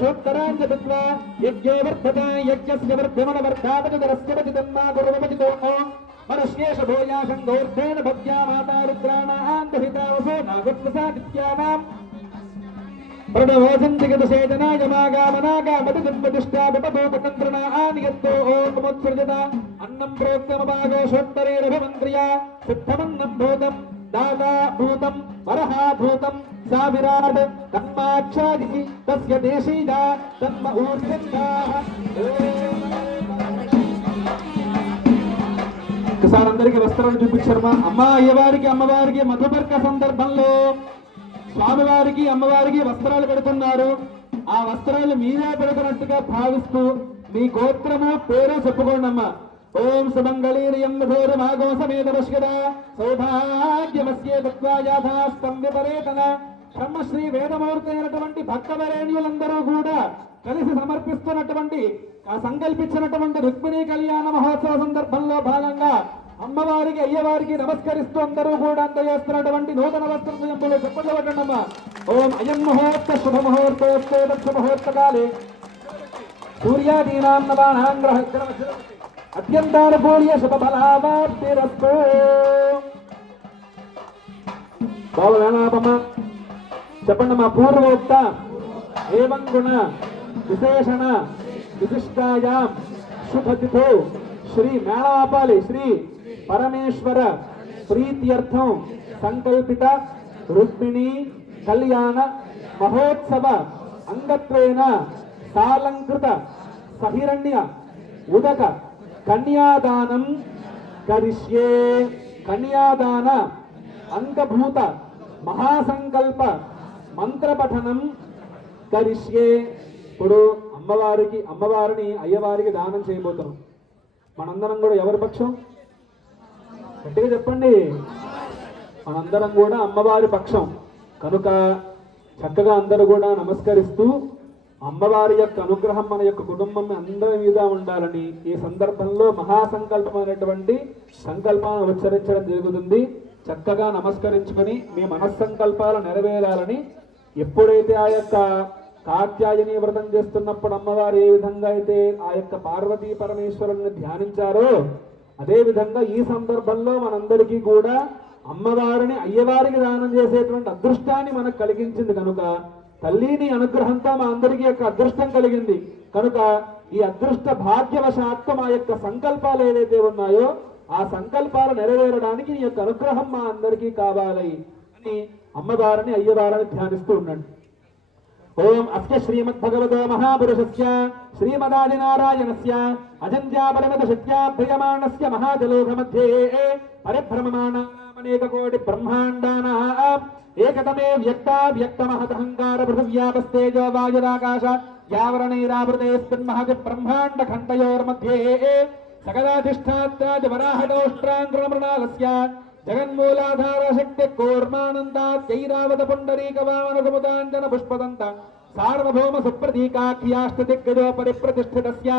षोत्तराञ्च विद्वा यज्ञो वर्धते यज्ञस्य वर्धमनवर्धापतितरस्य पतितन्मा गुरुवपतितो मनुष्येष भूयाशङ्गोर्धेन भव्या माता रुद्राणान्तहितावसो नागुत्वसादित्यानाम् प्रणवोचन्तिगतसेजनाय मागामनागामतिष्ठा बटभूततन्त्रणा आनियत्तो ओमुत्सृजता अन्नं प्रोक्तमभागोषोत्तरेरभिमन्त्र्या सिद्धमन्नं भूतं दाता भूतं वरहा भूतं सा विराट् तन्माक्षादिः तस्य देशीजा तन्म ऊर्ध्वः ఒకసారి అందరికీ వస్త్రాలు చూపించారమ్మా. అమ్మవారికి మధుపర్క సందర్భంలో స్వామివారికి అమ్మవారికి వస్త్రాలు పెడుతున్నారు. ఆ వస్త్రాలు మీరే పెడుతున్నట్టుగా భావిస్తూ మీ గోత్రము పేరు చెప్పుకోండి అమ్మా. ఓం సుమంగళీరియం మధురమాగో సమేత వశ్యద సౌభాగ్యమస్యే తత్వాయాథాస్తం విపరేతన బ్రహ్మశ్రీ వేదమూర్తి అయినటువంటి భక్తవరేణ్యులందరూ కూడా కలిసి సమర్పిస్తున్నటువంటి సంకల్పించినటువంటి రుక్మిణీ కళ్యాణ మహోత్సవ సందర్భంలో భాగంగా అమ్మవారికి అయ్యవారికి నమస్కరిస్తూ అందరూ కూడా అందజేస్తున్నటువంటి నూతన వస్త్రయంపులు చెప్పబడ్డమ్మా. ఓం అయం ముహూర్త శుభ ముహూర్తోస్తే దక్ష ముహూర్తకాలే సూర్యాదీనాం నవానాం గ్రహ అత్యంతానుకూల్య శుభఫలావాప్తిరస్తు. బాబు వేణాపమ్మ చెప్పండి మా పూర్వోక్త ఏవం గుణ విశేషణ విశిష్టాయాం శుభతిథో శ్రీ మేళాపాలి శ్రీ పరమేశ్వర ప్రీత్యర్థం సంకల్పిత రుక్మిణీ కళ్యాణ మహోత్సవ అంగత్వేన సాలంకృత సహిరణ్య ఉదక కన్యాదానం కరిష్యే. కన్యాదాన అంగభూత మహాసంకల్ప మంత్రపఠనం కరిష్యే. ఇప్పుడు అమ్మవారిని అయ్యవారికి దానం చేయబోతున్నాం. మనందరం కూడా ఎవరి పక్షం గట్టిగా చెప్పండి. మనందరం కూడా అమ్మవారి పక్షం కనుక చక్కగా అందరూ కూడా నమస్కరిస్తూ అమ్మవారి యొక్క అనుగ్రహం మన యొక్క కుటుంబం అందరి మీద ఉండాలని ఈ సందర్భంలో మహాసంకల్పమైనటువంటి సంకల్పాన్ని ఉచ్చరించడం జరుగుతుంది. చక్కగా నమస్కరించుకొని మీ మనస్సంకల్పాలు నెరవేరాలని ఎప్పుడైతే ఆ యొక్క కాత్యాయని వ్రతం చేస్తున్నప్పుడు అమ్మవారు ఏ విధంగా అయితే ఆ యొక్క పార్వతీ పరమేశ్వరుని ధ్యానించారో అదే విధంగా ఈ సందర్భంలో మనందరికీ కూడా అమ్మవారిని అయ్యవారికి దానం చేసేటువంటి అదృష్టాన్ని మనకు కలిగించింది. కనుక తల్లిని అనుగ్రహంతో మా అందరికీ యొక్క అదృష్టం కలిగింది. కనుక ఈ అదృష్ట భాగ్యవశాత్తు మా యొక్క సంకల్పాలు ఏదైతే ఉన్నాయో ఆ సంకల్పాలు నెరవేరడానికి నీ యొక్క అనుగ్రహం మా అందరికీ కావాలి అని అమ్మవారిని అయ్యవారిని ధ్యానిస్తూ ఉండండి. ఓం అస్య శ్రీమద్భగవతో మహాపురుషస్య శ్రీమదాదినారాయణస్య అజంత్యా పరమత శక్త్యాభ్రియమాణస్య మహాజలోక మధ్యే పరిభ్రమమాణానేక కోటి బ్రహ్మాండానాం ఏకతమే వ్యక్తావ్యక్తమహదహంకార పృథివ్యాపస్తేజో వాయురాకాశ యావరణైరావృతేస్మిన్మహతి బ్రహ్మాండ ఖండయోర్मध्ये సకలాధిష్టాత్రాది వరాహదౌష్ట్రాంధ్రమృణాలస్య జగన్మూలాధార శక్తి కూర్మానందాత్యైరావత పుండరీక వామనకుముదాంజన పుష్పదంత సార్వభౌమ సుప్రతీకాఖ్యాష్టదిగ్గజో పరిప్రతిష్ఠితస్య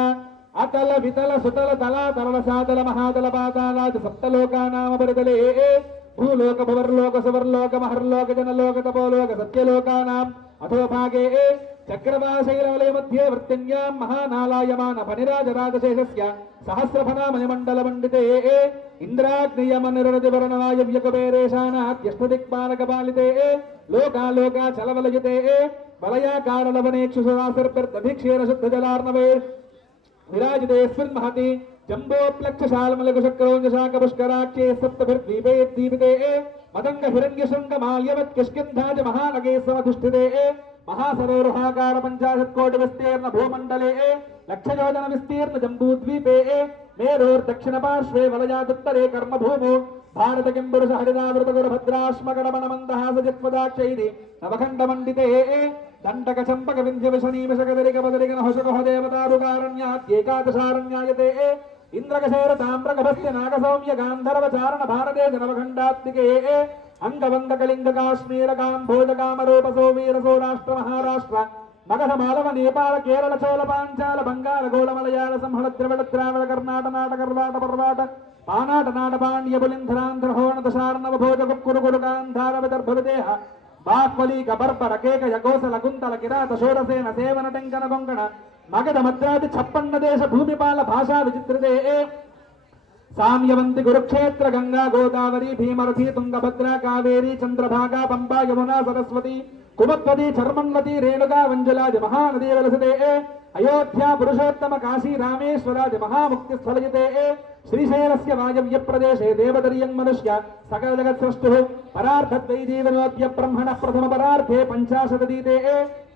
అతల వితల సుతల తలా తరల సాతల మహాతల పాతాలాది సప్తలోకానామపరితలే భూలోక భువర్లోక సువర్లోక మహర్లోక జనలోక తపోలోక సత్యలోకానాం అథో భాగే చక్రవాశైలవలయ మధ్యే వృత్తిన్యాం మహానాలాయమాన ఫణిరాజరాజశేషస్య సహస్రఫణామయ మండల మండితే ఇంద్రాగ్నియమనిరతివరణవాయవ్యకపేరేషానాత్యష్టదిక్పాలకపాలితే లోకాలోకా చలవలయతే వలయాకారలవనేక్షురాశిర్భిర్దధిక్షీర శుద్ధజలార్ణవే విరాజితేస్మిన్ మహతి జంబోప్లక్షశాల్మలకుశక్రౌంజశాకపుష్కరాఖ్యే సప్తభిర్ద్వీపే దీపితే మదంగ హిరణ్యశృంగ మాల్యవత్ కిష్కింధాజ మహానగే సమధిష్ఠితే మహాసరోరుహాకార పంచాశత్కోటి విస్తీర్ణ భూమండలే లక్షయోజన విస్తీర్ణ జంబూద్వీపే మేరోర్దక్షిణ పార్శ్వే వలయాదుత్తరే కర్మభూమో భారత కింపురుష హరినావృత గురుభద్రాశ్మకరమణ మందహాస జత్పదాక్షైరి నవఖండ మండితే దండక చంపక వింధ్య విషణీమిషకదరిక బదరిక నహుషకుహ దేవతారుకారణ్యాత్యేకాదశారణ్యాయతే ఇంద్రకశేర తామ్రకభస్య నాగసౌమ్య గాంధర్వ చారణ భారతే జనవఖండాత్మికే అంగవంగ కళింగ కాశ్మీర కాంభోజ కామరూప సోవీర సౌరాష్ట్ర మహారాష్ట్ర మగధ మాలవ నేపాల కేరళ చోళ పాంచాల బంగాళ గోళ మలయాళ సంహళ ద్రవిడ ద్రావిడ కర్ణాట నాట కర్వాట పర్వాట పానాట నాట పాండ్య బులింధరాంధ్ర హోణ దశార్ణవ భోజ కుక్కురు కురు గాంధార విదర్భవిదేహ బాహ్వలీక బర్బర కేక యగోసల కుంతల కిరాత షోడసేన సేవన టంకన కొంకణ మగధ మద్రాది ఛప్పన్న దేశ భూమిపాల భాషా విచిత్రదే సామ్యవంతి కురుక్షేత్ర గంగా గోదావరి భీమరథి తుంగభద్ర కావేరి చంద్రభాగా పంపా యమునా సరస్వతి కుమత్వతి చర్మన్వతి రేణుగా వంజలాది మహానదీ వలసతే అయోధ్య పురుషోత్తమ కాశీ రామేశ్వరాది మహాముక్తి స్థలయుతే శ్రీశైలస్య వాయవ్య ప్రదేశే దేవదర్యం మనుష్య సకల జగత్ సృష్టు పరార్థద్వైదీవనోద్య బ్రహ్మణ ప్రథమ పరార్థే పంచాశదీతే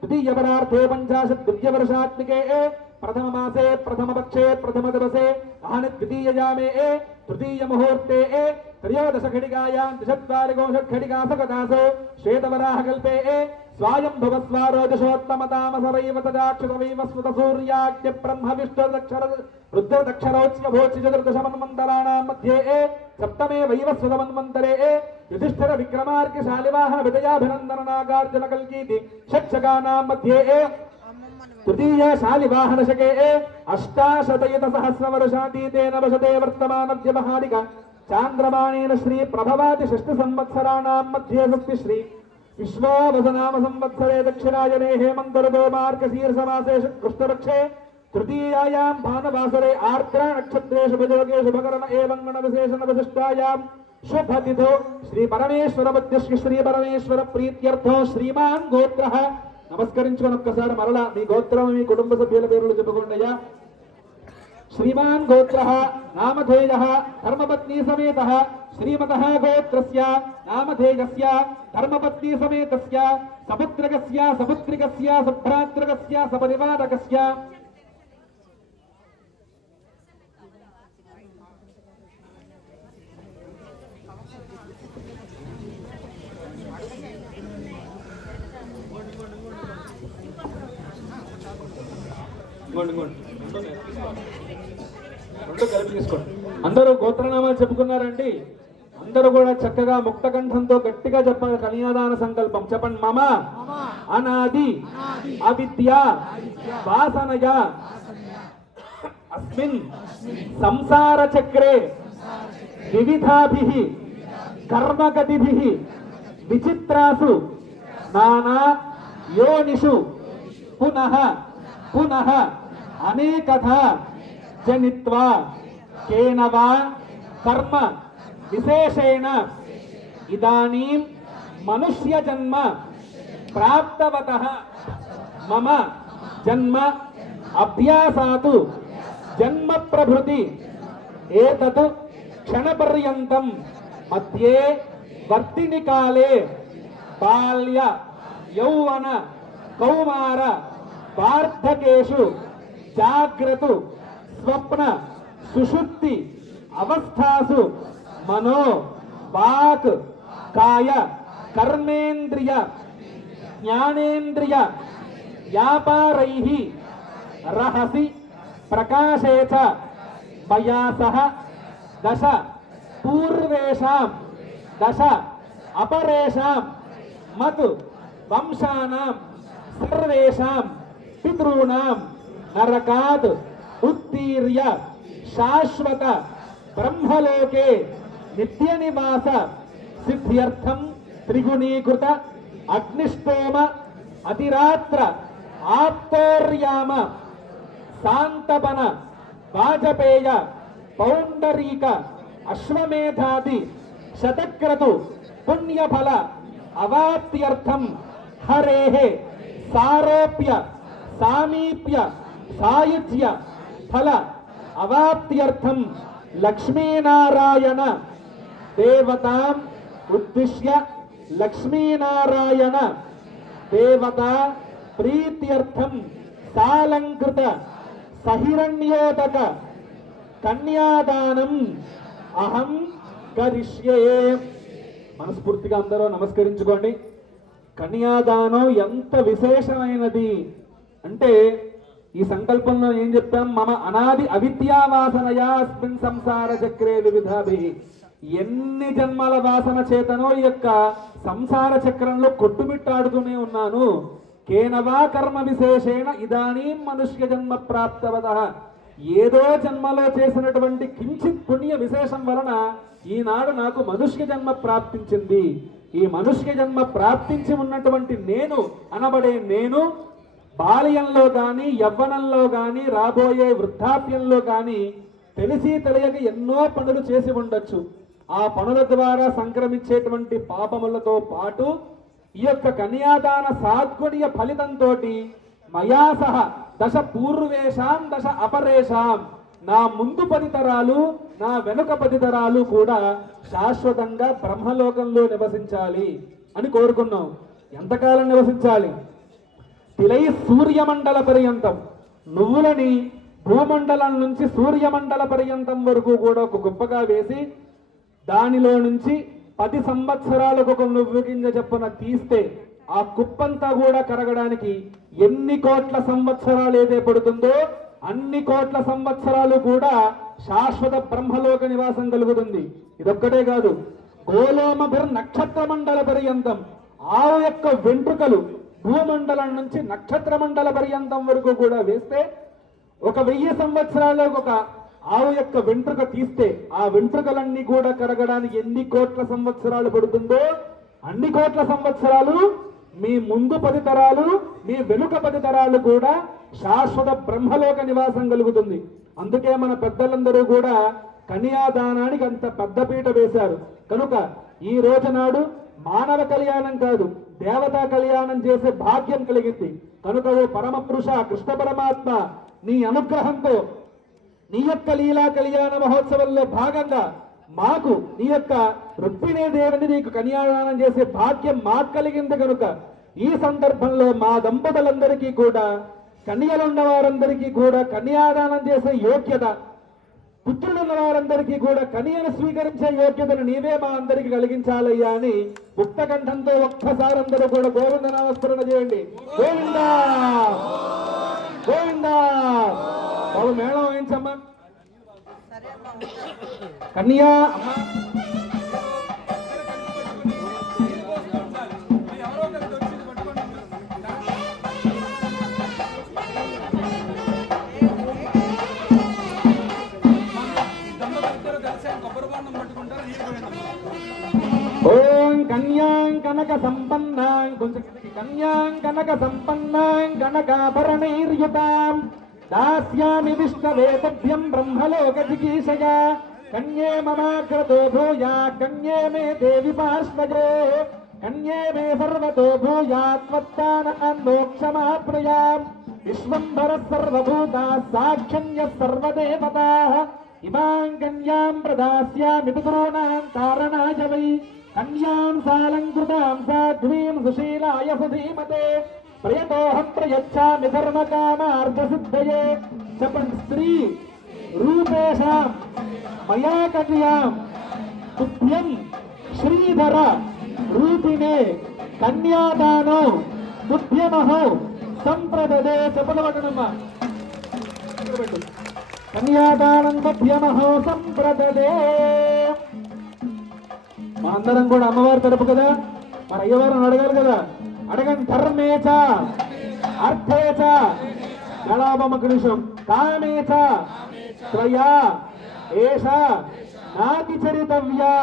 ద్వితీయ పరార్థే పంచాశత్ ద్వితీయవర్షాత్మికే प्रथम मासे प्रथम पक्षे प्रथम दिवसे आहन द्वितीय यामे तृतीय मुहूर्ते त्रयोदश खडिकायां द्विचत्वारिंशत् खडिकासकदासो श्वेतवराह कल्पे स्वायं भवस्वारोजशोत्तमतामसवैव तदाक्षुतवैव स्मृतसूर्याख्य ब्रह्म विष्णुदक्षर रुद्रदक्षरौच्य भोच्य चतुर्दशमन्वन्तराणां मध्ये सप्तमे वैवस्वतमन्वन्तरे युधिष्ठिर विक्रमार्क शालिवाहन विजयाभिनन्दन नागार्जुन कल्कीति षट्शकानां मध्ये तृतीय शालिवाहन शके अष्टाशतयुत सहस्रवर्षातीते नवशते वर्तमान व्यवहारिक चांद्रमाणेन श्री प्रभवादि षष्ठ संवत्सराणां मध्ये सुक्ति श्री विश्वावसनाम संवत्सरे दक्षिणायने हेमंत ऋतु मार्गशीर्षमासे कृष्णपक्षे तृतीयायां भानुवासरे आर्द्रा नक्षत्रेषु भजोगेषु भकरण एवं गणविशेषण विशिष्टायां शुभतिथो श्री परमेश्वर मध्यश्री श्री परमेश्वर प्रीत्यर्थो श्रीमान् गोत्रः నమస్కరించుకొని ఒక్కసారి మరలా మీ గోత్రం మీ కుటుంబ సభ్యుల పేర్లు చెప్పుకోండి అయ్యా. శ్రీమాన్ గోత్రః నామధేయః ధర్మపత్ని సమేతః శ్రీమతః గోత్రస్య నామధేయస్య ధర్మపత్ని సమేతస్య సపుత్రకస్య సపుత్రికస్య సభ్రాతృకస్య సపరివారకస్య రెండు కలిపి తీసుకోండి. అందరూ గోత్రనామాలు చెప్పుకున్నారండి. అందరూ కూడా చక్కగా ముక్తకంఠంతో గట్టిగా చెప్పాలి. కన్యాదాన సంకల్పం చెప్పండి. మమ అనాది అవిద్య వాసనయ అస్మిన్ సంసార చక్రే వివిధాభిః కర్మగతిభిః విచిత్రాసు నానా యోనిషు పునః పునః అనేకథా జనిత్వా కేనవా కర్మ విశేషేణ ఇదానీం మనుష్య జన్మ ప్రాప్తవతః మమ జన్మ అభ్యాసాతు జన్మ ప్రభృతి ఏతత్ క్షణపర్యంతం మధ్యే వర్తిని కాలే బాల్య యౌవన కౌమార వార్ధకేషు జాగ్రత్త స్వప్న సుషుప్తి అవస్థాసు మనో వాక్ కాయ కర్మేంద్రియ జ్ఞానేంద్రియ వ్యాపారైః రహసి ప్రకాశే చ మయా సహ దశ పూర్వేషాం దశ అపరేషాం మత్ వంశానాం సర్వేషాం పితॄణాం నరకాత్ ఉత్తీర్య శాశ్వత బ్రహ్మలోకే నిత్య నివాస సిద్ధ్యర్థం త్రిగుణీకృత అగ్నిష్టోమ అతిరాత్ర ఆప్తోర్యామ శాంతపన వాజపేయ పౌండరీక అశ్వమేధాది శతక్రతు పుణ్యఫల అవాప్త్యర్థం హరేః సారోప్య సామీప్య సాయుజ్య ఫల అవాప్త్యర్థం లక్ష్మీనారాయణ దేవతాం ఉద్దిశ్య లక్ష్మీనారాయణ దేవతా ప్రీత్యర్థం సాలంకృత సహిరణ్యోదక కన్యాదానం అహం కరిష్యే. మనస్ఫూర్తిగా అందరూ నమస్కరించుకోండి. కన్యాదానం ఎంత విశేషమైనది అంటే ఈ సంకల్పంలో ఏం చెప్పాం? మమ అనాది అవిద్యావాసనయా అస్మిన్ సంసార చక్రే వివిధాభిః. ఎన్ని జన్మల వాసన చేతనో ఈ యొక్క సంసార చక్రంలో కొట్టుమిట్టాడుతూనే ఉన్నాను. కేనవా కర్మ విశేషేణ ఇదానీం మనుష్య జన్మ ప్రాప్తవతః. ఏదో జన్మలో చేసినటువంటి కించిత్ పుణ్య విశేషం వలన ఈనాడు నాకు మనుష్య జన్మ ప్రాప్తించింది. ఈ మనుష్య జన్మ ప్రాప్తించి ఉన్నటువంటి నేను అనబడే నేను బాల్యంలో కానీ యవ్వనంలో కానీ రాబోయే వృద్ధాప్యంలో కానీ తెలిసి తెలియక ఎన్నో పనులు చేసి ఉండొచ్చు. ఆ పనుల ద్వారా సంక్రమించేటువంటి పాపములతో పాటు ఈ యొక్క కన్యాదాన సాత్గుణ్య ఫలితంతో మయా సహ దశ పూర్వేషాం దశ అపరేషాం, నా ముందు 10 తరాలు నా వెనుక 10 తరాలు కూడా శాశ్వతంగా బ్రహ్మలోకంలో నివసించాలి అని కోరుకున్నాం. ఎంతకాలం నివసించాలి? తిలై సూర్యమండల పర్యంతం, నువ్వులని భూమండలం నుంచి సూర్యమండల పర్యంతం వరకు కూడా ఒక గుప్పగా వేసి దానిలో నుంచి 10 సంవత్సరాలకు ఒక నువ్వు గింజ చొప్పున తీస్తే ఆ కుప్పంతా కూడా కరగడానికి ఎన్ని కోట్ల సంవత్సరాలు ఏదే పడుతుందో అన్ని కోట్ల సంవత్సరాలు కూడా శాశ్వత బ్రహ్మలోక నివాసం కలుగుతుంది. ఇదొక్కటే కాదు, గోలోమభిర్ నక్షత్ర మండల పర్యంతం, ఆవు యొక్క వెంట్రుకలు భూమండలం నుంచి నక్షత్ర మండల పర్యంతం వరకు కూడా వేస్తే 1000 సంవత్సరాలకు ఒక ఆవు యొక్క వెంట్రుక తీస్తే ఆ వెంట్రుకలన్నీ కూడా కరగడానికి ఎన్ని కోట్ల సంవత్సరాలు పడుతుందో అన్ని కోట్ల సంవత్సరాలు మీ ముందు 10 తరాలు మీ వెనుక 10 తరాలు కూడా శాశ్వత బ్రహ్మలోక నివాసం కలుగుతుంది. అందుకే మన పెద్దలందరూ కూడా కన్యాదానానికి అంత పెద్దపీట వేశారు. కనుక ఈ రోజు నాడు మానవ కళ్యాణం కాదు, దేవతా కళ్యాణం చేసే భాగ్యం కలిగింది. కనుక ఓ పరమ పురుష కృష్ణ పరమాత్మ నీ అనుగ్రహంతో నీ యొక్క లీలా కళ్యాణ మహోత్సవంలో భాగంగా మాకు నీ యొక్క రుక్మిణీదేవిని నీకు కన్యాదానం చేసే భాగ్యం మాకు కలిగింది. కనుక ఈ సందర్భంలో మా దంపతులందరికీ కూడా, కన్యలున్న వారందరికీ కూడా కన్యాదానం చేసే యోగ్యత, పుత్రులున్న వారందరికీ కూడా కన్యను స్వీకరించే యోగ్యతను నీవే మా అందరికి కలిగించాలయ్యా అని ముక్తకంఠంతో ఒక్కసారి అందరూ కూడా గోవింద నామస్మరణ చేయండి. గోవిందా గోవిందా. బాబు మేళం వహించమ్మా. కన్యా అమ్మ ఓం కన్యాం కనక సంపన్నాం, కొంచెం కన్యాం కనక సంపన్నాం కనకాభరణైర్యుతాం దాస్యామి విష్ణవే తుభ్యం బ్రహ్మలోక జిగీషయా కన్యే మమాగ్రతో భూయా కన్యే మే దేవి పార్శ్వజే కన్యే మే సర్వతో భూయా త్వత్తాన మోక్షమాప్నుయాం విశ్వంభర సర్వభూతా సాక్షణ్య సర్వదేవతాః ఇమాం కన్యాం ప్రదాస్యామి పితॄణాం తారణాయ వై కన్యాం సాలంకృతాం సాధ్వీం సుశీలాయ సుధీమతే ప్రయతోహం ప్రయచ్చామి ధర్మకామార్థసిద్ధయే. చెప్పండి. స్త్రీ రూపేషాం మయా కన్యాం తుభ్యం శ్రీధర రూపిణే కన్యాదానం తుభ్యమహో సంప్రదదే. చెప్పలవటనమ్మా. కన్యాదానం తుభ్యమహో సంప్రదదే. మా అందరం కూడా అమ్మవారి తరపు కదా, మన అయ్యవారిని అడగాలి కదా. అడగండి. ధర్మేచ అర్థేచ గళాభమకృషం కామేచ త్వయా ఏష నాతి చరితవ్యా.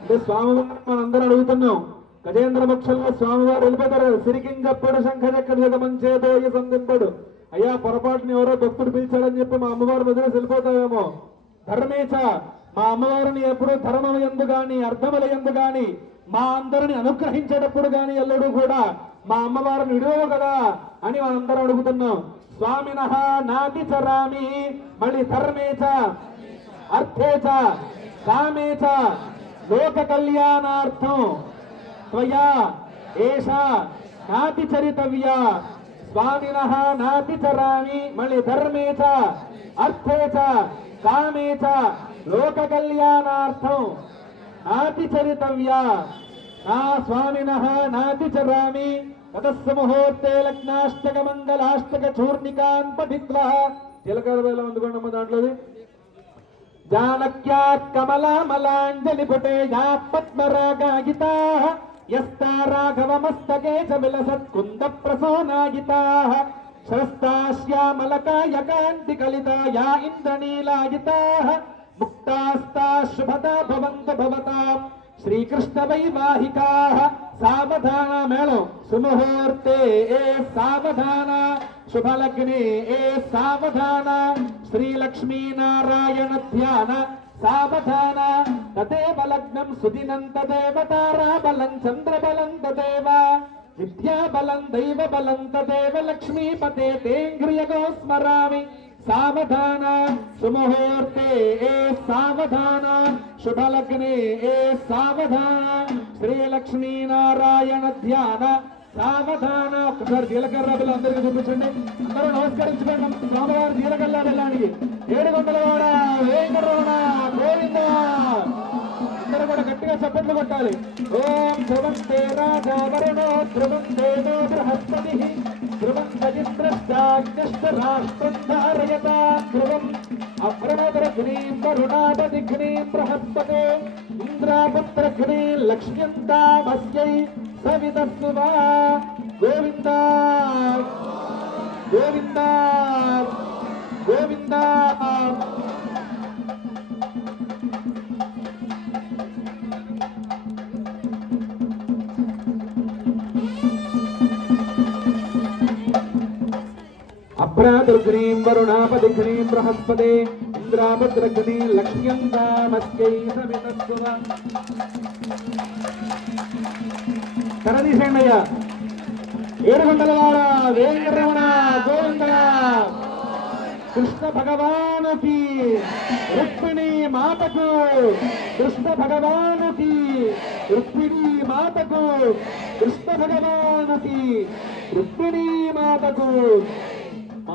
అంటే స్వామివారు మనందరూ అడుగుతున్నాం. గజేంద్ర మోక్షంలో స్వామివారు వెళ్ళిపోతారు. సిరికింజప్పుడు శంఖచక్రమంచేదోయ సందింపడు. అయ్యా పొరపాటుని ఎవరో భక్తుడు పిలిచాడని చెప్పి మా అమ్మవారి మధ్యలో వెళ్ళిపోతావేమో. ధర్మేచ మా అమ్మవారిని ఎప్పుడు ధర్మము యందు గాని అర్థముల యందు గాని మా అందరిని అనుగ్రహించేటప్పుడు గాని ఎల్లడూ కూడా మా అమ్మవారిని విడువ కదా అని మనందరం అడుగుతున్నాం. స్వామినః నాతి చరామి. మళ్ళీ ధర్మేచ అర్థేచ కామేచ లోక కళ్యాణార్థం త్వయా ఏష నాతి చరితవ్యా. స్వామినః నాతి చరామి. మళ్ళీ ధర్మేచ అర్థేచ కామేచ లోక కళ్యాణార్థం నాతి చరితవ్యా. నా స్వామినః నాతి చరామి. తదస్సు ముహూర్తే లగ్నాష్టక మంగళాష్టక చూర్ణికాన్ పఠిత్వా. తిలకర వేళ అందుకోండమ్మ దాంట్లోది. జానక్యా కమలామలాంజలి పుటే యా పద్మరాగాగితాః యస్తా రాఘవమస్తకే చ విలసత్కుంద ప్రసోనాగితాః శరస్తా శ్యామలకాయ కాంతి కలితా యా ఇంద్రనీలాగితాః ముక్తాస్తా శుభదా భవంతు భవతాం శ్రీకృష్ణ వైవాహికా సావధాన మేళం సుముహూర్తే సావధాన శుభలగ్నే సావధాన శ్రీలక్ష్మీనారాయణ ధ్యాన సావధాన తదేవ లగ్నం సుదినం తదేవ తారాబలం చంద్రబలం తదేవ విద్యాబలం దైవబలం తదేవ లక్ష్మీపతే తేంగ్రియగో స్మరామి సావధాన సుముహూర్తే సావధాన శుభలగ్నే సావధాన శ్రీలక్ష్మీనారాయణ ధ్యాన సావధాన. ఒకసారి జీలకర్ర అందరికీ చూపించండి. అందరూ నమస్కరించుకోండి. స్వామివారి జీలకర్ర వెళ్ళడానికి 700 వేంకటరమణ గోవింద. అందరూ కూడా గట్టిగా చప్పట్లు కొట్టాలి. ఓం ధ్రువంతే రాజా వరుణో ధ్రువంతే బృహస్పతి ధ్రువం రాష్ట్రం ధారయత ధ్రువం అప్రణోదరగ్నీం వరుణాదధిగ్నీం బృహస్పతే ఇంద్రాపుత్రగ్నీ లక్ష్మ్యంతామస్యై సవితస్సువా. గోవింద గోవింద గోవింద. అభ్రాదుర్గ్రీం వరుణాపదిగ్రీం బృహస్పతే ఇంద్రాభద్రగ్నీ లక్ష్మ్యంతామస్యై సవితస్సువా. కరదీసేండయ్య. 700 వేంకటరమణ గోవింద. కృష్ణ భగవానుకి రుక్మిణీ మాతకు కృష్ణ భగవానుకి రుక్మిణీ మాతకు కృష్ణ భగవానుకి రుక్మిణీ మాతకు.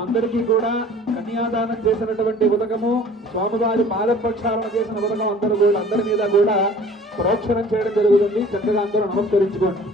అందరికీ కూడా కన్యాదానం చేసినటువంటి ఉదకము స్వామివారి పాదప్రక్షాళన చేసిన ఉదకం అందరూ కూడా అందరి మీద కూడా ప్రోక్షణం చేయడం జరుగుతుంది. చక్కగా అందరూ నమస్కరించుకోండి.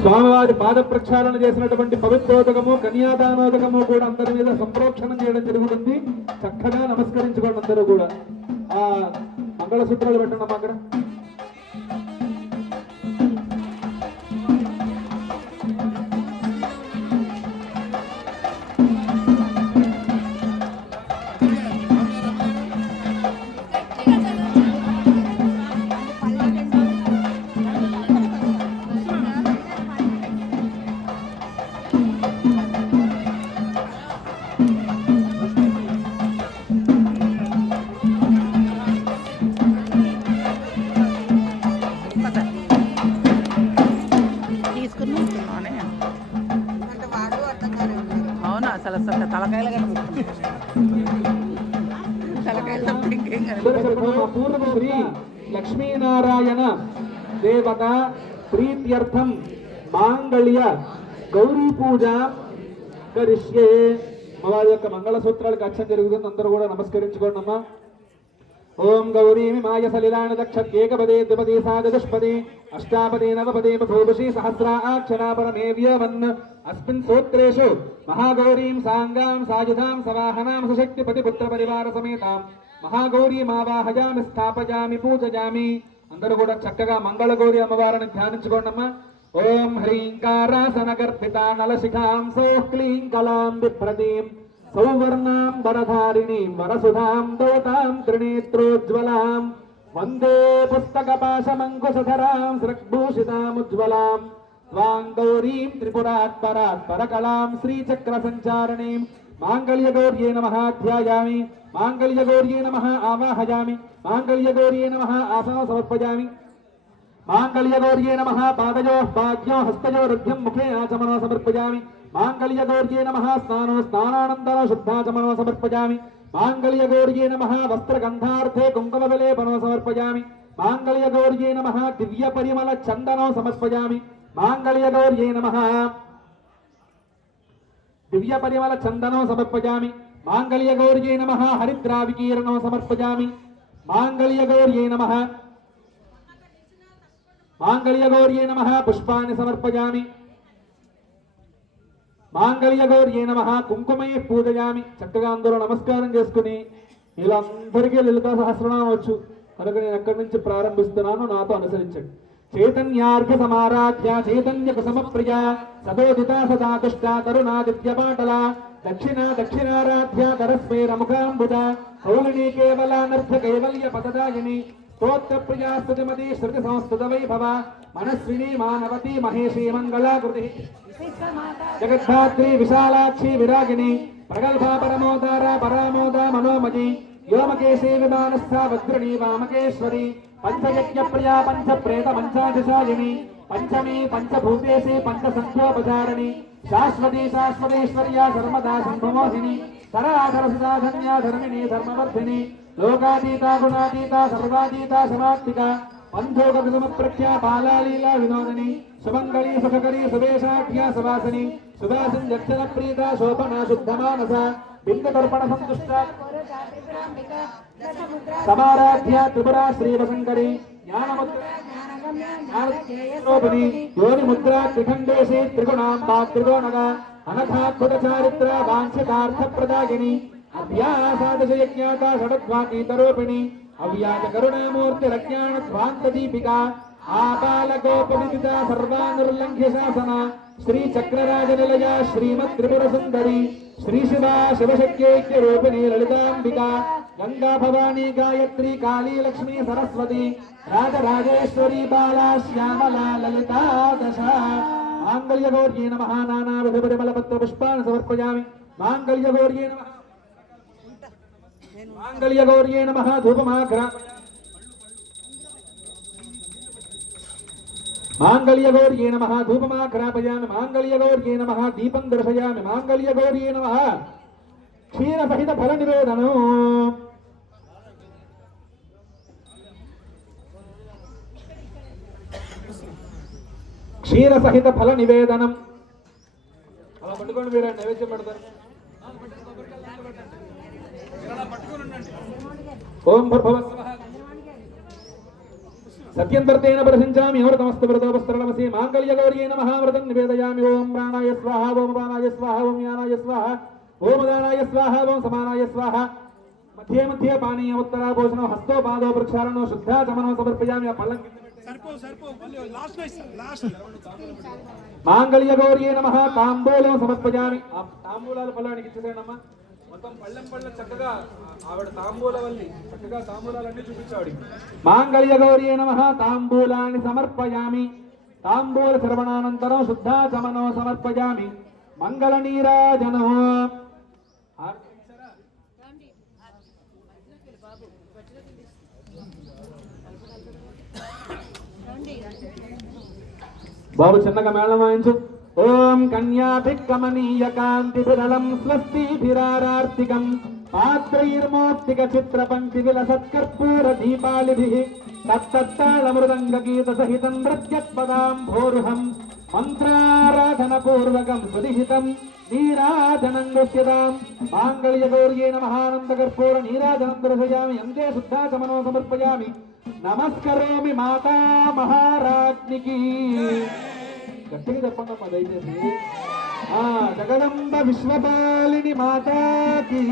స్వామివారి పాద ప్రక్షాళన చేసినటువంటి పవిత్రోదకము కన్యాదానోదకము కూడా అందరి మీద సంప్రోక్షణం చేయడం జరుగుతుంది. చక్కగా నమస్కరించుకోండి అందరూ కూడా. ఆ మంగళసూత్రాలు పెట్టండి అక్కడ. శ్రీ లక్ష్మీనారాయణ దేవత ప్రీత్యర్థం మాంగళ్య గౌరీ పూజ కరిష్యే. అమ్మవారి యొక్క మంగళసూత్రాలకు అర్చన జరుగుతుంది. అందరూ కూడా నమస్కరించుకోండి అమ్మా. ఓం గౌరీమి మాయ సలిలాన దక్షేకపదే ద్విపదే సాగదుష్పదే అష్టాపదే నవపదే బభూషి సహస్రాక్షరా పరమేవ్యవన్. అస్మిన్ సూత్రేషు మహాగౌరీం సాంగాం సాయుధాం సవాహనాం సశక్తిపతి పుత్ర పరివార సమేతాం మహాగౌరీమావాహయామి స్థాపయామి పూజయామి. అందరూ కూడా చక్కగా మంగళగౌరి అమ్మవారిని ధ్యానించుకోండి అమ్మా. ఓం హ్రీంకారాసన గర్భితా నలశిఖాం సౌః క్లీం కలాం బిభ్రతీం సౌవర్ణాం వరధారిణీం వరసుధాం దౌతాం త్రినేత్రోజ్వలాం వందే పుస్తకపాశమంకుశధరాం సృగ్భూషితాముజ్వలాం త్వాం గౌరీం త్రిపురాత్పరాత్పరకళాం శ్రీచక్ర సంచారణీం మాంగళ్యగౌర్యే నమః ధ్యాయామి మాంగళ్యగౌర్యే నమః ఆవాహయామి మాంగళ్యగౌర్యే నమః ఆసనం సమర్పయామి మాంగళ్యగౌర్యే నమః పాదయోః పాద్యోః హస్తయోరుధ్యం ముఖే ఆచమనో సమర్పయామి మాంగళ్యగౌర్యే నమః స్నానో స్నానానంతరో శుద్ధాచమనో సమర్పయామి మాంగళ్యగౌర్యే నమః వస్త్రగంధార్థే కుంకుమవిలేపనో సమర్పయామి మాంగళ్యగౌర్యే నమః దివ్యపరిమళ చందనో సమర్పయామి మాంగళ్యగౌర్యే నమః దివ్యపరిమళ చందనో సమర్పయామి మాంగళ్యగౌర్యే నమః హరిద్రావికీర్ణో సమర్పయామి మాంగళ్యగౌర్యే నమః మాంగళ్యగౌర్యే నమః పుష్పాన్ని సమర్పయామి మాంగళ్యగౌర్యే నమః కుంకుమై పూజయామి. చక్కగా అందరూ నమస్కారం చేసుకుని వీళ్ళందరికీ లలితా సహస్రనామం వచ్చు కనుక నేను ఎక్కడి నుంచి ప్రారంభిస్తున్నానో నాతో అనుసరించండి. చైతన్యార్ఘ సమారాధ్య చైతన్య కుసమప్రియ సదోదిత సదా దుష్ట కరుణాదిత్య పాటల దక్షిణ దక్షిణారాధ్య కరస్మేరముఖాంబుజ కౌలిని కేవలానర్థ కైవల్య పదదాయిని స్తోత్ర ప్రియా స్తుతిమతి శృతి సంస్కృత వైభవ మనస్విని మానవతి మహేషి మంగళాకృతి జగద్ధాత్రి విశాలాక్షి విరాగిని ప్రగల్భా పరమోదార పరామోద మనోమజి వ్యోమకేశీ విమానస్థ వజ్రణి వామకేశ్వరి పంచయజ్ఞ ప్రియా పంచ ప్రేత పంచాధిశాయిని పంచమీ పంచభూతేశి పంచసంఖ్యోపచారిణి శాశ్వతి శాశ్వతేశ్వర్య సర్వదా సంభమోహిని తరాధర సుధాధన్య ధర్మిణి ధర్మవర్ధిని లోకాతీత గుణాతీత సర్వాతీత సమాత్మిక పంచోగ ప్రఖ్యా బాలాలీలా వినోదిని సుమంగళి సుఖకరి సువేశాఖ్య సువాసిని సువాసిన్ దక్షిణ ప్రీత శోభన శుద్ధమానస బిందతర్పణ సంతుష్ట సమారాధ్య త్రిపురా శ్రీవశంకరి జ్ఞానముద్రోపిణి యోని ముద్రా త్రిఖండేశి త్రిగుణాంబా త్రికోణగ అనఘాద్భుత చారిత్ర వాంఛితార్థ ప్రదాయిని అభ్యాసాదశయజ్ఞాత షడద్వాతీతరూపిణి అవ్యాజ కరుణామూర్తి రజ్ఞాన ధ్వాంత దీపిక ఆపాలగోపవిదిత సర్వానుర్లంఘ్య శాసన శ్రీ చక్రరాజ నిలయ శ్రీమద్ త్రిపుర సుందరి శ్రీ శివ శివశక్యైక్య రూపిణి లలితాంబిక గంగా భవానీ గాయత్రి కాళీ లక్ష్మీ సరస్వతి రాజరాజేశ్వరి బాలా శ్యామలా లలితా దశ మాంగళ్యగౌర్యే నమః నానావిధ పరిమళపత్ర పుష్పాన్ని సమర్పయామి మాంగళ్యగౌర్యే నమః మాంగళ్యగౌర్యే నమః ధూపమాఘ్రాపయామి మాంగళ్యగౌర్యే నమః ధూపమాఘ్రాపయామి మాంగళ్యగౌర్యే నమః దీపం దర్శయామి మాంగళ్యగౌర్యే నమః క్షీరసహిత ఫల నివేదనం క్షీరసహిత ఫల నివేదనం అలా పట్టుకోండి మీరు నైవేద్యం పెడతారు ఓం భూర్భువస్సవః సత్యంతర్తేన ప్రశంచామి అమృతమస్తు వ్రతోపస్తరణమసి మాంగళ్యగౌర్యే నమః వ్రతం నివేదయామి ఓం ప్రాణాయ స్వాహ ఓం ప్రాణాయ స్వాహ ఓం యానాయ స్వాహ ఓం దానాయ స్వాహ ఓం సమానాయ స్వాహ మధ్యే మధ్యే పానీయ ఉత్తరా భోజనం హస్తో పాదో ప్రక్షాళనో శుద్ధాచమనో సమర్పయామి ఆ పళ్ళం మాంగళ్యగౌర్యే నమః తాంబూలం సమర్పయామి ఆ తాంబూలాల పళ్ళానికి ఇచ్చేసేనమ్మా మొత్తం పళ్ళెం చక్కగా ఆవిడ తాంబూలవల్లి చక్కగా తాంబూలాలన్నీ చూపించాడు మాంగళ్యగౌర్యే నమః తాంబూలాన్ని సమర్పయామి తాంబూల శ్రవణానంతరం శుద్ధాచమనో సమర్పయామి మంగళ నీరాజనో బాబు చిన్నగా మేళం వాయించు ఓం కన్యాభికమనీయ కాంతి విరళం స్వస్తిభిరారార్తికం పాత్రైర్మోక్తిక చిత్ర పంక్తి విలసత్కర్పూర దీపాలిభిః తత్తత్తాళమృదంగ గీత సహితం నృత్యత్పదాం భోరుహం మంత్రారాధన పూర్వకం సుదిహితం నీరాజనం నృత్యతాం మాంగళ్యగౌర్యే నమః ఆనందకర్పూర నీరాజనం దర్శయామి అంతే శుద్ధాచమనో సమర్పయామి నమస్కరోమి మాతా మహారాజ్ఞికి గట్టిగా చెప్పండమ్మా దయచేసి జగదంబ విశ్వపాలిని మాతాకి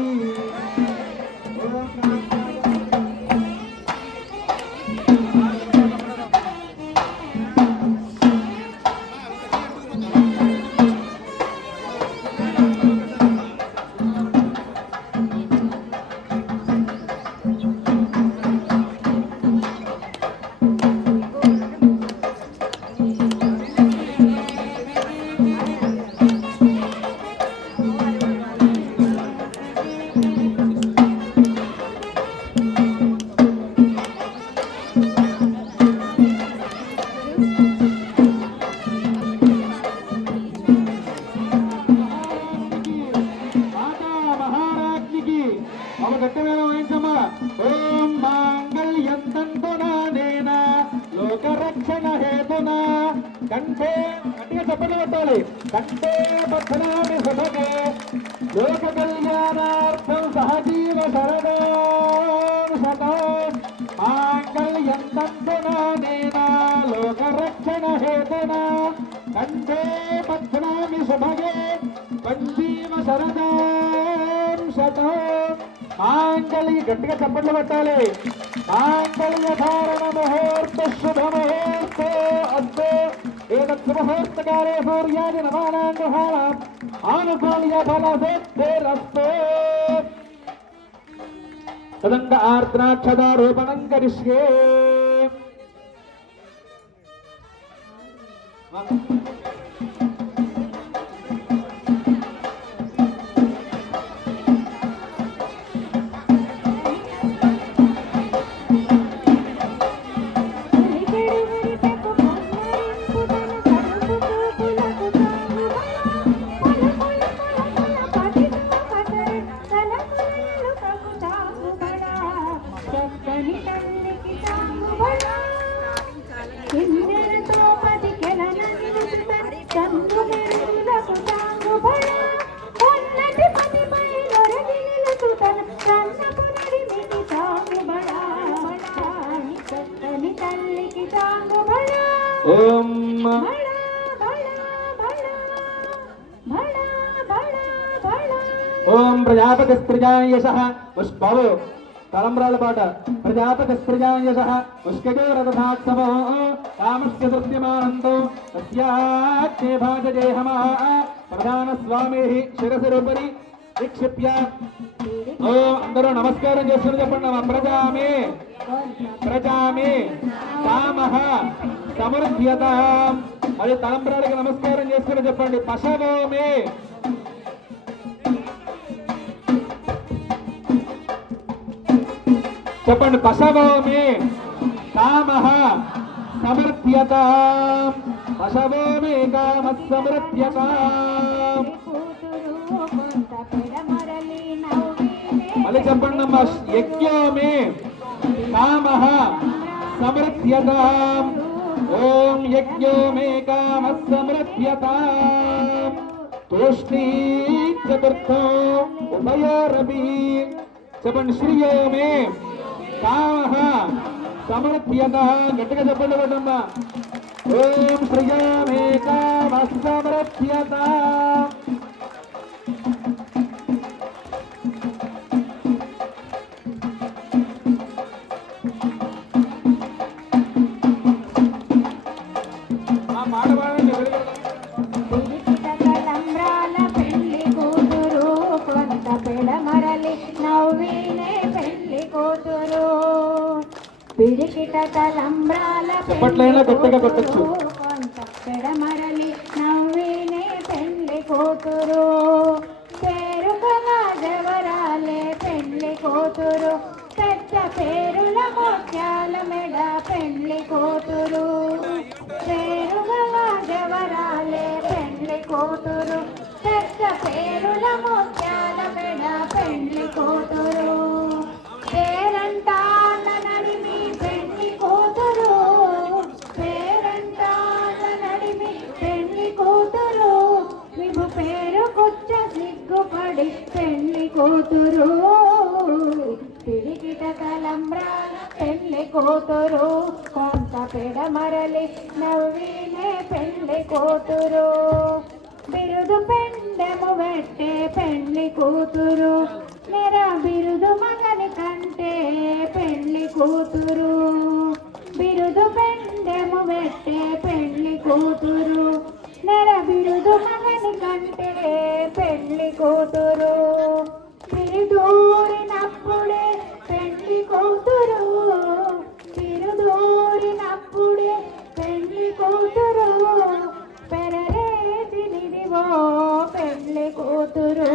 ఓం మాంగళ్యం తంతునానేన లోకరక్షణ హేతునా కంఠే గట్టిగా చెప్పని పెట్టాలి కంఠే బధ్నామి సుభగే లోక కళ్యాణార్థం సహజీవ శరణం శతం మాంగళ్యం తంతునానేన లోకరక్షణ హేతునా కంఠే బధ్నామి సుభగే పంచీవ శరణం శతం మాంగళ్య గట్టిగా చప్పట్లు పెట్టాలి. మాంగళ్య ధారణ ముహూర్త శుభ ముహూర్త అద్దు ఏతత్ ముహూర్తకాలే సూర్యాది నమానాం గ్రహాణాం ఆనుకూల్య ఫల సిద్ధిరస్తు. తదంగ ఆర్ద్రాక్షదారోపణం కరిష్యే. ఓం ఓం ప్రజాపతి స్త్రిజాయ యశః పుష్పవు తలంబ్రాల పాట. ప్రజాపతి స్త్రిజాయ యశః పుష్కజో రథాత్సవో కామస్య దృశ్యమానంతో తస్యాగ్నే భాజజేహమా ప్రధాన స్వామి శిరసిరుపరి నిక్షిప్య. ఓం అందరూ నమస్కారం చేసుకుని చెప్పండి. ప్రజామే ప్రజామే కామః సమృద్ధ్యతాం. అది తలంబ్రాలకు నమస్కారం చేసుకుని చెప్పండి. పశవోమే చెప్పండి. పశవోమే కామః సమృద్ధ్యతాం. పశవోమే కామః సమృద్ధ్యతాం. మళ్ళీ చెప్పండి అమ్మా. యజ్ఞోమే కామః సమృద్ధ్యతాం. ఓం యజ్ఞోమే కామః సమృద్ధ్యతాం. తూష్ణీ చతుర్థో ఉభయోరపి చెప్పండి. శ్రీయోమే కామః సమృద్ధ్యతాం. గట్టిగా చెప్పండి కొట్టమ్మా. ఓం శ్రీయోమే కామః సమృద్ధ్యతాం. పిడికిట తలంబ్రాల చెప్పట్లైనా గట్టిగా కొట్టచ్చు. కొంత పెడమరలి నవ్వినే పెళ్లి కూతురు. పేరు కల జవరాలే పెళ్లి కూతురు. పెద్ద పేరుల ముత్యాల మెడ పెళ్లి కూతురు. పేరు గల జవరాలే పెళ్లి కూతురు. పెద్ద పేరుల ముత్యాల మెడ పెళ్లి కూతురు. పేరంటాళ్ళ నడిమి పెళ్లి కూతురు. పేరంటాళ్ళ నడిమి పెళ్లి కూతురు. విభు పేరు కుచ్చ సిగ్గుపడి పెళ్లి కూతురు. పిడికిట తలంబ్రాల పెళ్లి కూతురు. కొంత పెడమరలి నవ్వినే పెళ్లి కూతురు. బిరుదు పెండెము పెట్టే పెళ్లి కూతురు. నెర బిరుదు మగని కంటే పెళ్లి కూతురు. బిరుదు పెండెము పెట్టే పెళ్లి కూతురు. నెర బిరుదు మగని కంటే పెళ్లి కూతురు. బిరుదూరినప్పుడే పెళ్లి కూతురు. బిరుదూరినప్పుడే పెళ్లి కూతురు. పెరరేసి నిడివో పెళ్లి కూతురు.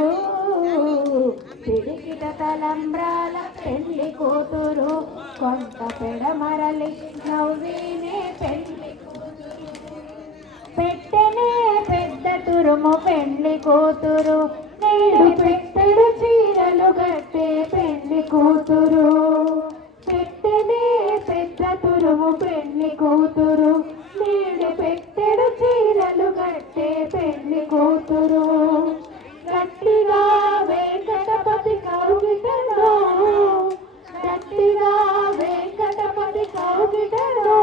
పిడికిట తలంబ్రాల పెళ్లి కూతురు. కొంత పెడమరలి నవ్వినే పెళ్లి కూతురు. పెట్టెనే పెద్ద తురుము పెళ్లి కూతురు. నేడు పెట్టెడు చీరలు కట్టే పెళ్లి కూతురు. పెట్టెనే పెద్ద తురుము పెళ్లి కూతురు. నేడు పెట్టెడు చీరలు కట్టే పెళ్లి కూతురు. గట్టిగా వెంకటపతి కౌగిటలో. గట్టిగా వెంకటపతి కౌగిటలో.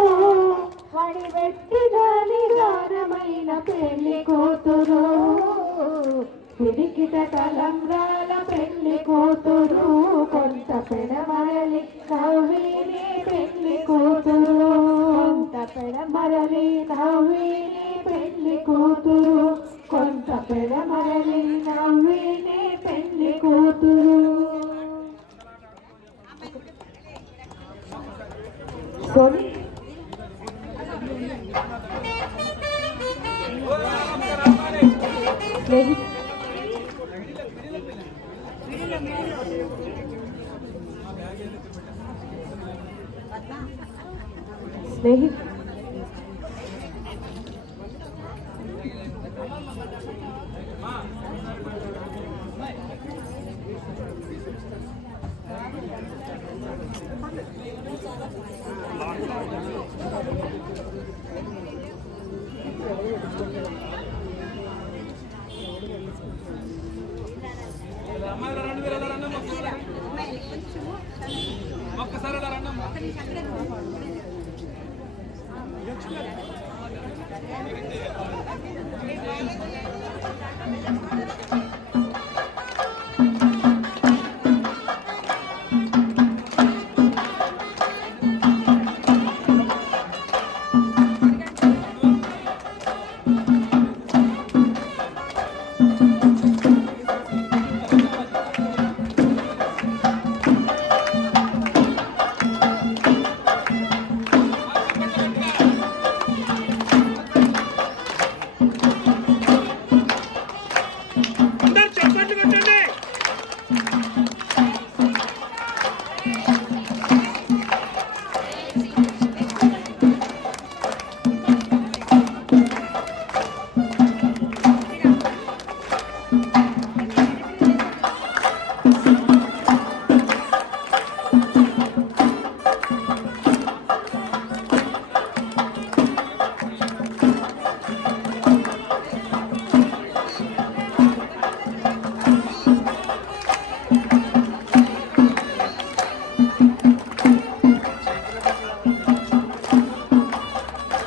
వడి వెట్టిగా నిదానమైన పెళ్లి కూతురు. పిడికిట తలంబ్రాల కూతురు కొంత పెడమరలి నవ్విని పెళ్లి కూతురు కొంత పెడమరలి నవ్విని పెళ్లి కూతురు కొంత పెడమరలి నవ్విని పెళ్లి కూతురు.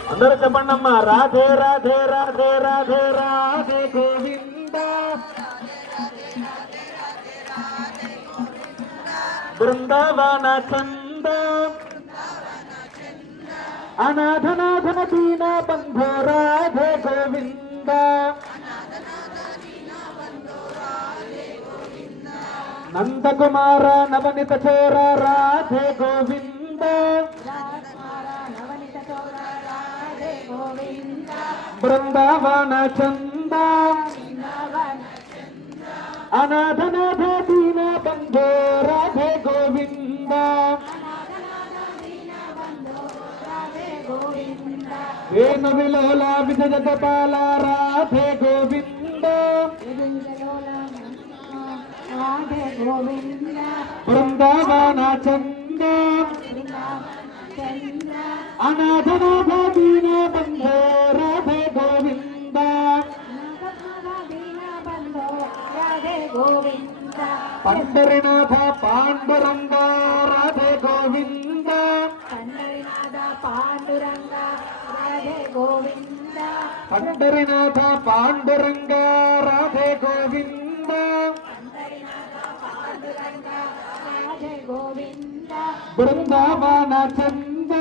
అందరూ చెప్పండి అమ్మా. రాధే రాధే రాధే రాధే రాధే గోవింద బృందావన చంద అనాథనాథన దీన బంధో రాధే గోవింద నందకుమార నవనిత చోర రాధే గోవింద బృందావన చంద అనాథనాథ దీన బంధో రాధే గోవింద వేణు విలోల విజయ గోపాల రాధే గోవింద బృందావన చంద అనాథనాథ దీన బంధో రాధే గోవింద పండరినాథ పాండురంగ రాధే గోవింద పండరినాథ పాండురంగ రాధే గోవింద బృందావన చంద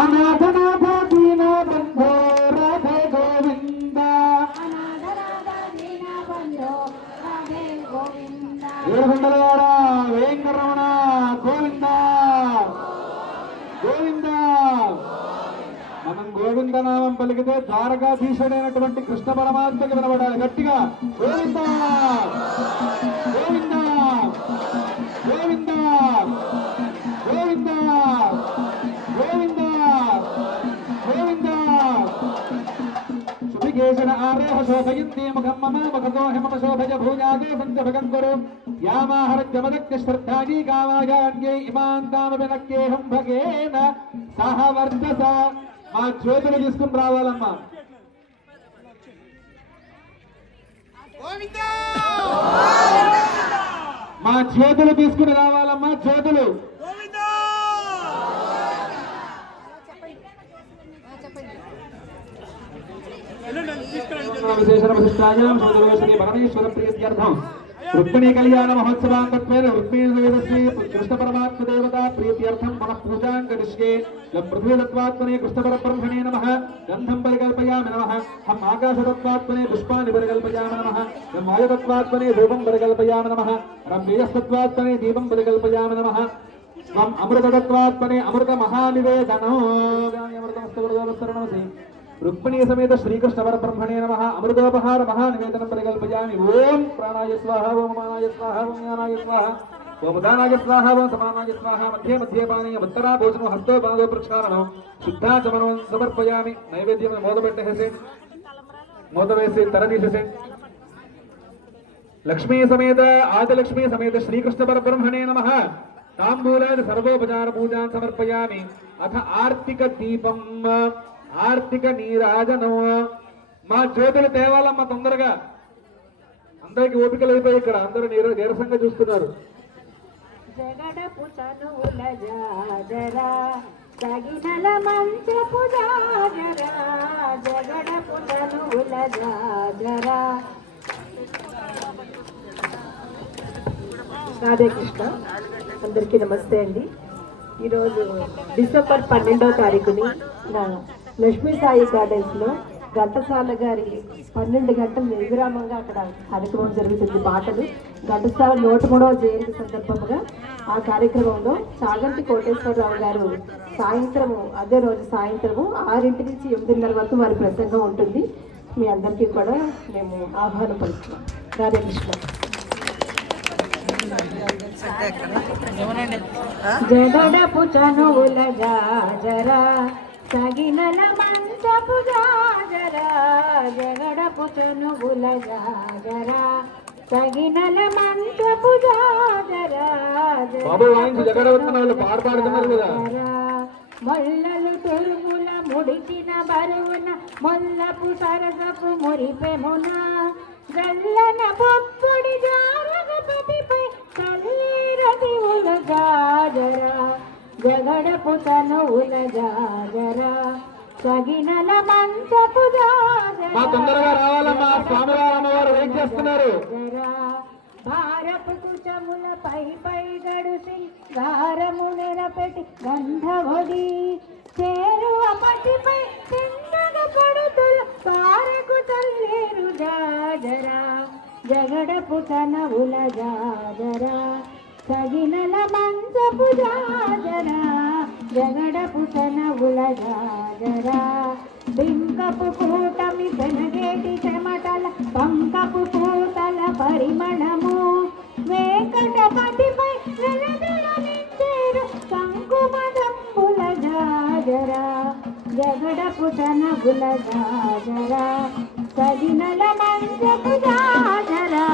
అనాథనాథ దీన బంధో రాధే గోవింద ఏడుగుండలవాడ వెంకటరమణ గోవింద గోవింద. మనం గోవిందనామం పలికితే ద్వారకాధీశుడైనటువంటి కృష్ణ పరమాత్మకి వినబడాలి గట్టిగా. గోవింద గోవింద గోవింద గోవింద గోవింద గోవింద. శుభికేశన ఆరేహ శోభయంతి ముఖం మమ ముఖతో హిమమ శోభయ భూజాగే సంజభగం కురు యామాహరజ్యమదక్య శ్రద్ధాజీ కామాయాన్యై ఇమాన్ తామభినక్యేహం భగేన సహ వర్ధస. మా చేతులు తీసుకుని రావాలమ్మా. మా చేతులు తీసుకుని రావాలమ్మా. చేతులు విశేషణ విశిష్టాయాం శ్రీ పరమేశ్వర ప్రీత్యర్థం రుక్మిణీ కళ్యాణ మహోత్సవాంగత్వేన రుక్మిణీ సమేతశ్రీ కృష్ణ పరమాత్మ దేవతా ప్రీత్యర్థం మనః పూజాం కరిష్యే యం పృథ్వీతత్వాత్మనే కృష్ణపరబ్రహ్మణే నమః గంధం పరికల్పయామి నమః హం ఆకాశతత్వాత్మనే పుష్పాన్ని పరికల్పయామి నమః యం వాయుతత్వాత్మనే ధూపం పరికల్పయామి నమః రం తేజస్తత్వాత్మనే దీపం పరికల్పయామి నమః స్వం అమృతతత్వాత్మనే అమృత మహానివేదనం అమృతమస్తవరదోపస్తరణమసి రుక్మిణీ సమేత శ్రీకృష్ణ పరబ్రహ్మణే నమః అమృతోపహార మహానివేదనం పరికల్పయామి ఓం ప్రాణాయ స్వాహ ఓం మానాయ స్వాహ ఓం జ్ఞానాయ స్వాహ ఓం ఉదానాయ స్వాహ ఓం సమానాయ స్వాహ మధ్య మధ్య పానీయ ఉత్తరా భోజనం హస్తో పాదో ప్రక్షాళనం శుద్ధాచమనం సమర్పయామి నైవేద్యం మూతపెట్టేసేయండి మూత వేసి తెరదీసేసేయండి లక్ష్మీ సమేత ఆదిలక్ష్మీ సమేత శ్రీకృష్ణ పరబ్రహ్మణే నమః తాంబూలాది సర్వోపచార పూజాన్ సమర్పయామి అథ ఆర్తిక దీపం ఆర్తిక నీరాజనం మా జ్యోతులు తేవాలమ్మ తొందరగా అందరికి ఓపికలు అయిపోయి ఇక్కడ అందరూ నీరసంగా చూస్తున్నారు జగడపు తనువుల జాజరా తగినల మంచపు జాజరా జగడపు తనువుల జాజరా. రాధే కృష్ణ. అందరికీ నమస్తే అండి. ఈరోజు డిసెంబర్ 12వ తారీఖుని లక్ష్మీ సాయి గార్డెన్స్లో ఘంటసాల గారి 12 గంటల నిర్విరామంగా అక్కడ కార్యక్రమం జరుగుతుంది. పాటలు ఘంటసాల 103వ జయంతి సందర్భంగా ఆ కార్యక్రమంలో చాగంటి కోటేశ్వరరావు గారు సాయంత్రము అదే రోజు సాయంత్రము 6 నుంచి 8:30 వరకు వారి ప్రసంగం ఉంటుంది. మీ అందరికీ కూడా మేము ఆహ్వానం పలుకుతున్నాం. రాధే కృష్ణ. జగడపు చనువుల జాజరా తగినల మంచపు జాజరా జగడపు చనువుల జాజరా తగినల మంచపు జాజరా మొల్లలు తొలుగుల ముడిచిన బరువున మొల్లపు సరసపు మురిపెమున గల్లన పొప్పుడి జారగపతిపై చల్లీరతివుల జాజరా జగడపు తనువుల జాజరా సగినల మంచపు జాజరా భారపు కుచముల పై గడుసి గారము నెరపెట్టి గంధవడి చేరువ పటిపై చిందగ పడుతులు పారకు తల్లేరు జాజరా జగడపు తనవుల జాజరా సగినల మంచపు జాజరా జగడపు తనవుల జాజరా బింకపు కూటమి పెనగేటి చెమటల పంకపు పూతల పరిమళము వేంకటపతిపై వెలదలనించేరు కంకుమదంబుల జాజరా జగడపు తనవుల జాజరా సగినల మంచపు జాజరా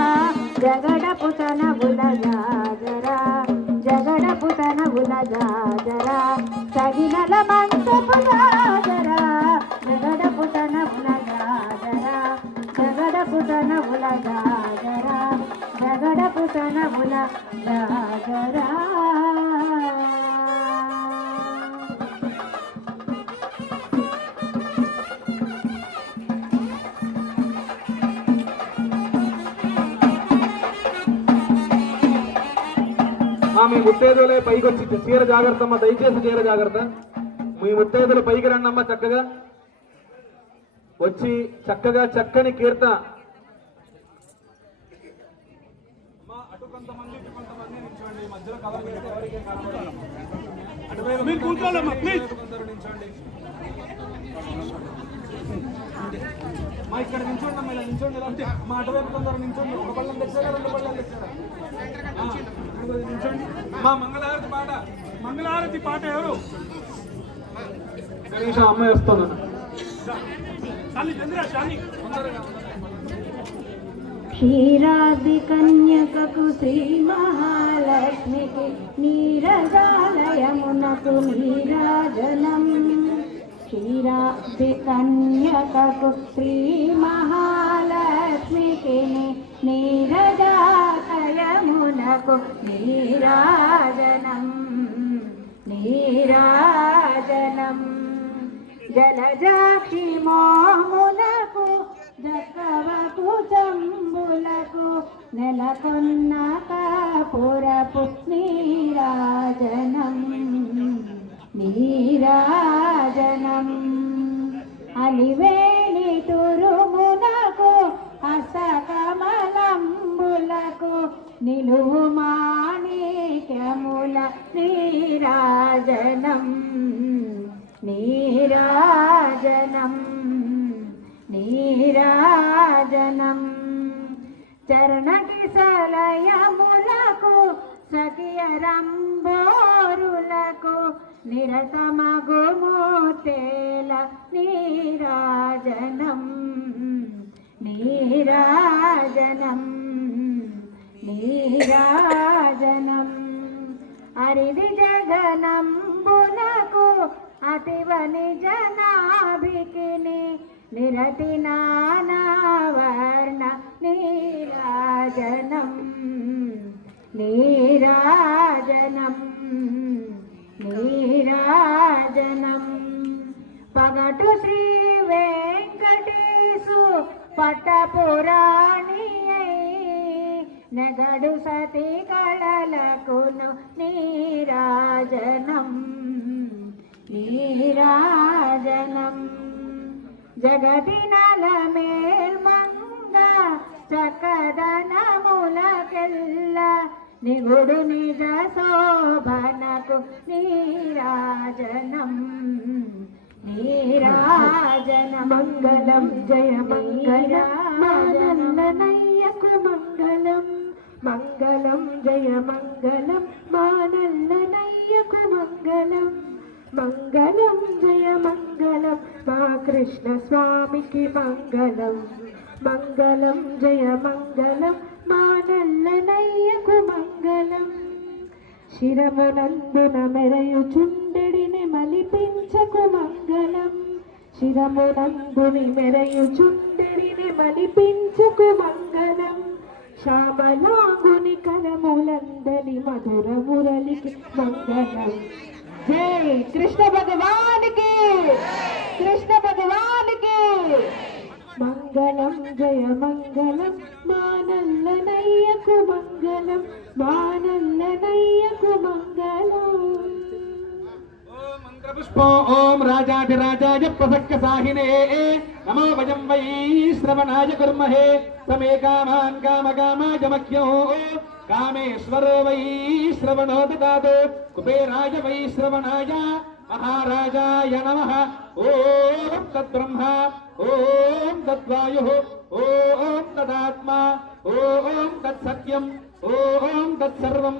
జగడపు తనవుల జాజరా జగడపు తనవుల జాజరా సగినల మంచపు జాజరా జగడపు తనవుల జాజరా జగడపు తనవుల జాజరా జగడపు తనవుల జాజరా. మీ ముత్తైదులే పైకి వచ్చి చీర జాగ్రత్త అమ్మ, దయచేసి చీర జాగ్రత్త. మీ ముత్తైదులు పైకి రండమ్మ, చక్కగా వచ్చి చక్కగా చక్కని కీర్తన. అటు కొంతమంది ఇటు కొంతమంది నిల్చోండి, మధ్యలో కవర్ చేస్తే ఎవరికే కనబడదు. అటువైపు కూర్చోండి, కొందరు నిల్చోండి. మా ఇక్కడ నిల్చోండి అమ్మ, ఇలా నిల్చోండి. మా అటువైపు కొందరు నిల్చోండి. ఒక పళ్ళం తెచ్చారా, 2 పళ్ళం తెచ్చారా? మా మంగళహారతి పాట, మంగళహారతి పాట ఎవరు? కనీసం అమ్మాయి వస్తుందన్న. క్షీరాది కన్యకకు శ్రీ మహాలక్ష్మికి నీరజాలయమునకు నీరాజనం. క్షీరాది కన్యకకు శ్రీ మహాలక్ష్మికి నీరజాలయమునకు నీరాజనం. నీరాజనం జలజాక్షి మోమునకు జక్కవకు చంబులకు నెలకొన్న కాపురపు నీరాజనం నీరాజనం అలివేణి తురుమునకు హస్తకమలంబులకు నిలువు మాణిక్యముల నీరాజనం నీరాజనం నీరాజనం చరణకిశలయములకు సఖియరంబోరులకు నిరతమగుమూతేల నీరాజనం నీరాజనం నీరాజనం అరిది జగనంబులకు అతివని జనాభికిని నిరతి నానావర్ణ నీరాజనం నీరాజనం నీరాజనం పగటు శ్రీ వెంకటేశు పట్టపురాణి నెగడు సతి కళలకును నీరాజనం నీరాజనం జగతి నలమేల్మంగ చక్కదనములకెల్ల నిగుడు నిజ శోభనకు నీరాజనం నీరాజనం మంగళం జయ మంగళనయ్యకు మంగళం మంగళం జయ మంగళం మానల్లనయ్యకు మంగళం మంగళం జయ మంగళం మా కృష్ణ స్వామికి మంగళం మంగళం జయ మంగళం మానల్లనయ్యకు మంగళం శిరమునందున మెరయుచుండెడిని మలిపించకు మంగళం శిరమునందుని మెరయుచుండెడిని మలిపించకు మంగళం శ్యామలాంగుని కరములందని మధుర మురళికి మంగళం జై కృష్ణ భగవానికి కృష్ణ భగవానికి మంగళం జయ మంగళం మానల్లనయ్యకు మంగళం మానల్లనయ్యకు మంగళం పుష్పో ఓం రాజాధిరాజాయ ప్రసక్య సాహినే నమో వయం వై శ్రవణాయ కుర్మహే సమే కామాన్ కామకామాయ మఖ్యో కామేశ్వరో వై శ్రవణో దదాతు కుబేరాయ వై శ్రవణాయ మహారాజాయ నమః ఓం తద్బ్రహ్మ ఓం తద్వాయుః ఓం తదాత్మా ఓం తత్సత్యం ఓం తత్సర్వం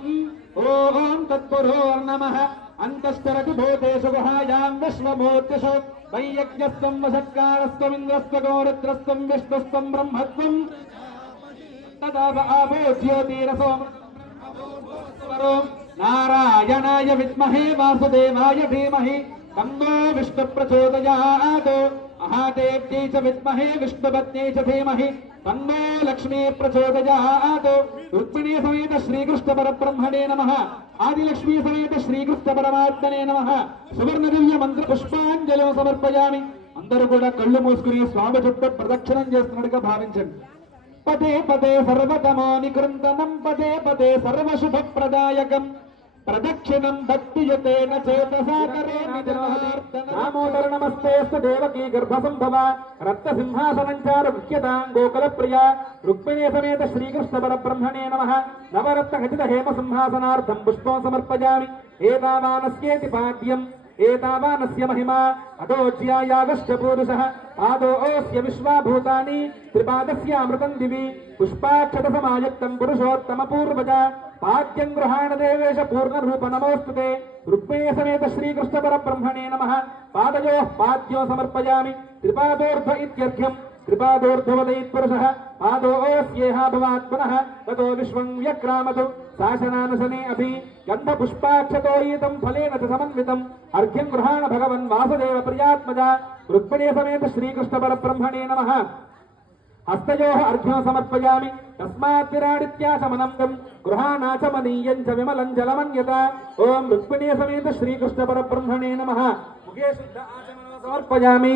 ఓం తత్పురోర్నమః అంతఃస్తరకు భూతేషు గుహాయాం విశ్వమూర్తిషు వైయజ్ఞస్త్వం వసత్కారస్త్వమింద్రస్త్వగో రుద్రస్త్వం విష్ణుస్త్వం బ్రహ్మత్వం తదా ఆపో జ్యోతిరసో నారాయణాయ విద్మహే వాసుదేవాయ ధీమహి తన్నో విష్ణు ప్రచోదయాత్ మహాదేవ్యై చ విద్మహే విష్ణుపత్న్యై చ ధీమహి తన్నో లక్ష్మీ ప్రచోదయాత్ రుక్మిణీ సమేత శ్రీకృష్ణ పరబ్రహ్మణే నమః ఆదిలక్ష్మీ సమేత శ్రీకృష్ణ పరమాత్మనే నమః సువర్ణ దివ్య మంత్ర పుష్పాంజలిం సమర్పయామి. అందరూ కూడా కళ్ళు మూసుకుని స్వామి చుట్టూ ప్రదక్షిణం చేస్తున్నట్టుగా భావించండి. పదే పదే సర్వతమాని కృందనం పదే పదే సర్వశుభప్రదాయకం ప్రదక్షిణం భక్తియుతేన చేతసా కరోమి జనార్దన. నామోదర నమస్తేస్తు దేవకీ గర్భసంభవ రక్త సింహాసనంచార ముఖ్యతాం గోకుల ప్రియ రుక్మిణీ సమేత శ్రీకృష్ణ పరబ్రహ్మణే నమః. నవరత్న ఖచిత హేమ సింహాసనార్థం పుష్పం సమర్పయామి. ఏతావానస్యేతి పాద్యం ఏతావానస్య మహిమా అదోజ్యాయాగశ్చ పూరుషః ఆదోస్య విశ్వాభూతాని త్రిపాదస్యామృతం దివి పుష్పాక్షత సమాయుక్తం పురుషోత్తమ పూర్వజ పాద్యం గృహాణ దేవేశ పూర్ణరూప నమోస్తుతే. రుక్మిణీ సమేత శ్రీకృష్ణ పరబ్రహ్మణే నమః. పాదయోః పాద్యం సమర్పయామి. త్రిపాదోర్ధ్వ ఇత్యర్ఘ్యం త్రిపాదోర్ధ్వవదైత్పురుషः పాదోస్యేహ భవాత్మనః తతో విశ్వం వ్యక్రామతు శాసనానుశనే అభి గంధపుష్పాక్షతోయితం ఫలేన చ సమన్వితం అర్ఘ్యం గృహాణ భగవన్ వాసుదేవ ప్రియాత్మజ. రుక్మిణీ సమేత శ్రీకృష్ణ పరబ్రహ్మణే నమః. హస్తయోః అర్ఘ్యం సమర్పయామి. తస్మాత్ విరాడిత్యాచమనం గృహాణాచమనీయం చ విమలం జలమన్యత. ఓం రుక్మిణీ సమేత శ్రీకృష్ణ పరబ్రహ్మణే నమః. ముఖే శుద్ధ ఆచమనం సమర్పయామి.